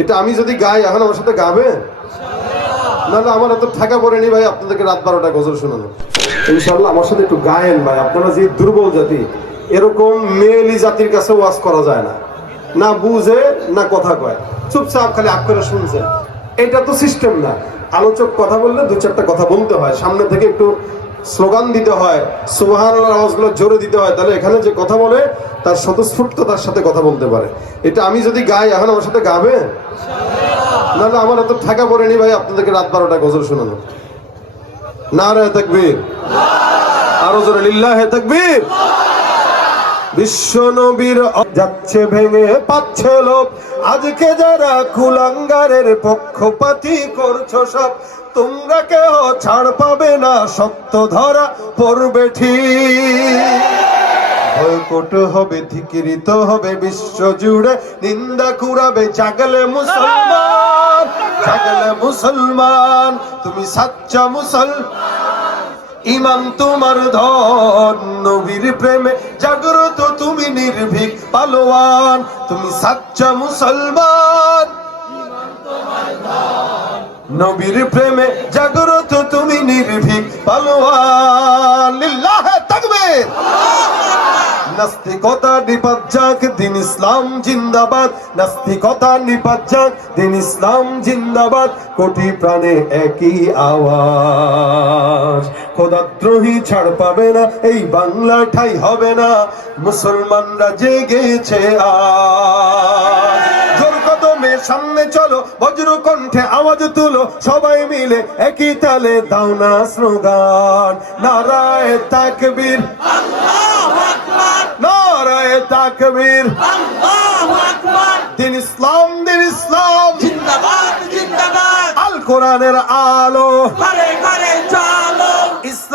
এটা আমি যদি গাই, এখন আমার সাথে গাবে? নাহলে আমার এত ঠেকা পড়েনি ভাই, আপনাদেরকে রাত বারোটা গজল শোনানো ইনশাল্লাহ আমার সাথে একটু গায়েন ভাই, আপনারা যে দুর্বল জাতি, এরকম মেয়েলি জাতির কাছে ওয়াজ করা যায় না। না বুঝে, না কথা কয়। চুপচাপ খালি আপ করে শুনছেন এটা তো সিস্টেম না। আলোচক কথা বললে দু চারটা কথা বলতে হয়। সামনে থেকে একটু স্লোগান দিতে হয় সুবাহান আওয়াজগুলো জোরে দিতে হয়, তাহলে এখানে যে কথা বলে, তার স্বতঃস্ফূর্ততার সাথে কথা বলতে পারে। এটা আমি যদি গাই, এখন আমার সাথে গাবে? নাহলে আমার এত ঠেকা পড়েনি ভাই, আপনাদেরকে রাত বারোটা গজল শোনানো। না রে থাকবি আরও জোরে, লিল্লাহ হে তাকবীর। বিশ্ব নবীর যাচ্ছে ভেঙে পাচ্ছে লোক আজকে যারা কুলাঙ্গারের পক্ষপাতি করছ সব, তোমরা কেউ ছাড় পাবে না সত্য ধরা পড়বে ঠিক। বয়কট হবে ধিকিরিত হবে, বিশ্ব জুড়ে নিন্দা কুড়াবে জাগলে মুসলমান জাগলে মুসলমান, তুমি সাচ্চা মুসলমান। ইমান তোমার ধন, নবীর প্রেমে জাগ্রত তুমি নির্ভীক, পালোয়ান। তুমি সাচ্চা মুসলমান। নবীর প্রেমে জাগ্রত তুমি নির্ভীক, পালোয়ান। লিল্লাহ তাকবীর। নাস্তিকতা নিপাত যাক দিন ইসলাম জিন্দাবাদ। নাস্তিকতা নিপাত যাক দিন ইসলাম জিন্দাবাদ। কোটি প্রাণে একই আওয়াজ। খোদাদ্রোহী ছাড় পাবে না এই বাংলা ঠাই হবে না। মুসলমানরা জেগেছে সামনে চলো বজ্র কণ্ঠে আওয়াজ তুলো সবাই মিলে একই তালে দাও না স্লোগান। নারায় তাকবীর। নারায় তাকবীর। দিন ইসলাম দিন ইসলাম। জিন্দাবাদ জিন্দাবাদ। আল কোরআনের আলো।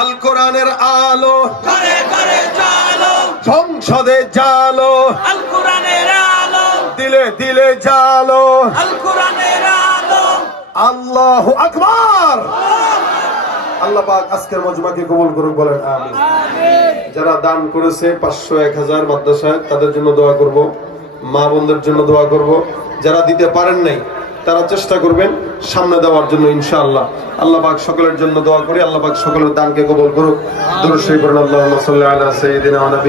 আল কোরআনের আলো। ঘরে ঘরে সংসদে জালো। আল কোরআনের আলো। দিলে দিলে জালো। আল কোরআনের আলো। আল্লাহ আকবার। আল্লাহ পাক আজকের মজমাকে কবুল করুক বলেন আমিন। যারা দান করেছে পাঁচশো এক হাজার মাদ্রাসায় তাদের জন্য দোয়া করব। মা বোনদের জন্য দোয়া করব। যারা দিতে পারেন নাই তারা চেষ্টা করবেন সামনে দেওয়ার জন্য, ইনশাআল্লাহ। আল্লাহ পাক সকলের জন্য দোয়া করি, আল্লাহ পাক সকলের দানকে কবল করুক। দুরুদ শরীফ পড়ুন, আল্লাহুম্মা সাল্লি আলা সাইয়্যিদিনা ওয়া নবী।